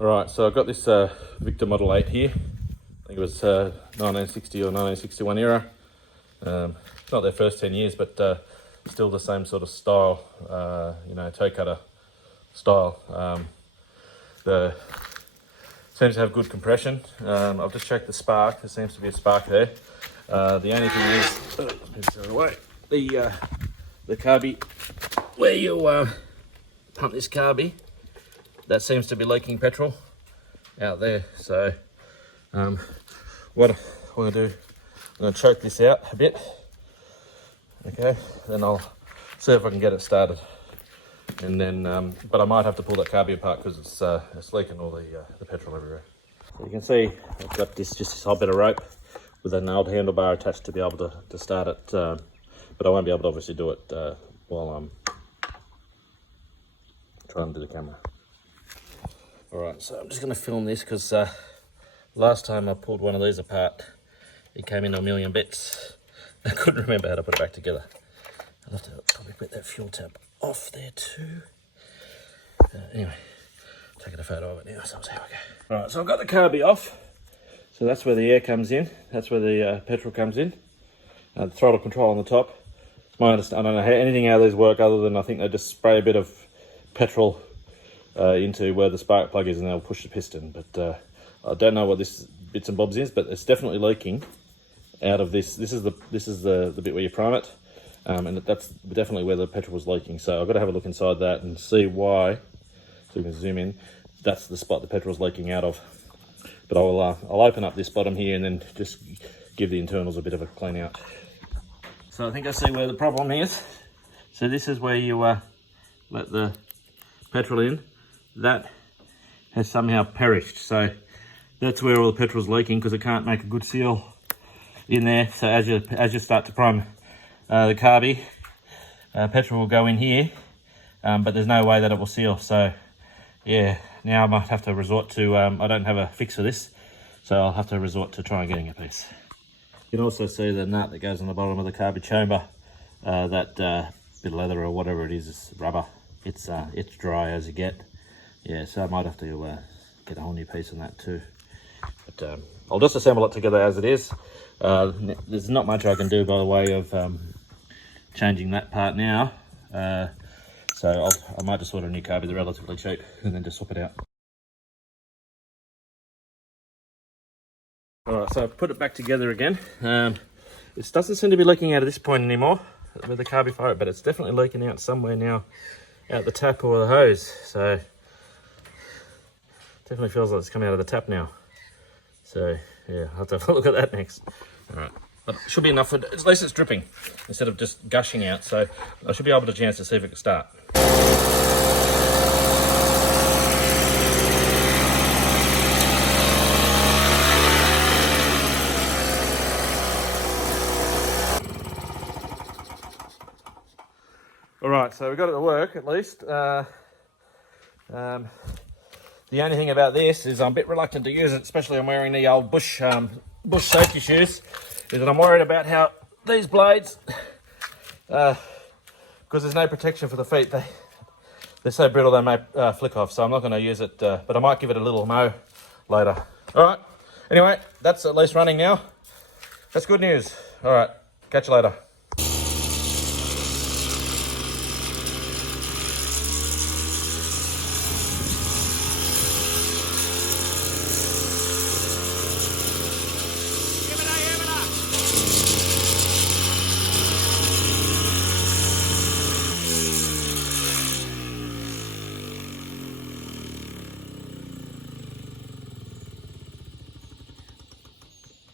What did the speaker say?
Alright, so I've got this Victa Model 8 here. I think it was 1960 or 1961 era. It's not their first 10 years, but still the same sort of style, you know, toe cutter style. The seems to have good compression. I've just checked the spark. There seems to be a spark there. The only thing is, the carby, where you pump this carby, that seems to be leaking petrol out there. So what I'm going to do, I'm going to choke this out a bit. Okay, then I'll see if I can get it started. And then, but I might have to pull that carby apart because it's leaking all the petrol everywhere. So you can see I've got just this whole bit of rope with an old handlebar attached to be able to start it. But I won't be able to obviously do it while I'm trying to do the camera. Alright, so I'm just going to film this because last time I pulled one of these apart, it came in a million bits. I couldn't remember how to put it back together. I'll have to probably put that fuel tap off there too. Anyway, taking a photo of it now, so I'll see how I go. Alright, so I've got the carby off. So that's where the air comes in. That's where the petrol comes in. The throttle control on the top. It's my understanding, I don't know how anything out of these work other than I think they just spray a bit of petrol into where the spark plug is and they'll push the piston. But I don't know what this bits and bobs is, but it's definitely leaking out of this. This is the bit where you prime it. And that's definitely where the petrol was leaking. So I've got to have a look inside that and see why. So we can zoom in. That's the spot the petrol's leaking out of. But I'll open up this bottom here and then just give the internals a bit of a clean out. So I think I see where the problem is. So this is where you let the petrol in. That has somehow perished. So that's where all the petrol's leaking because it can't make a good seal in there. So as you start to prime the carby, petrol will go in here, but there's no way that it will seal. So yeah, now I might have to resort to, I don't have a fix for this, so I'll have to resort to try and getting a piece. You can also see the nut that goes on the bottom of the carby chamber, that bit of leather or whatever it is rubber. It's dry as you get. Yeah, so I might have to get a whole new piece on that too. But I'll just assemble it together as it is. There's not much I can do by the way of changing that part now. So I might just order a new carby, they're relatively cheap, and then just swap it out. Alright, so I've put it back together again. It doesn't seem to be leaking out at this point anymore with the carby fire, but it's definitely leaking out somewhere now, out the tap or the hose. So definitely feels like it's coming out of the tap now. So yeah, I'll have to have a look at that next. Alright, but it should be enough for, at least it's dripping instead of just gushing out. So I should be able to chance to see if it can start. Alright, so we got it to work at least. The only thing about this is I'm a bit reluctant to use it, especially I'm wearing the old bush safety shoes, is that I'm worried about how these blades, because there's no protection for the feet, they're so brittle they may flick off, so I'm not going to use it, but I might give it a little mow later. Alright, anyway, that's at least running now. That's good news. Alright, catch you later.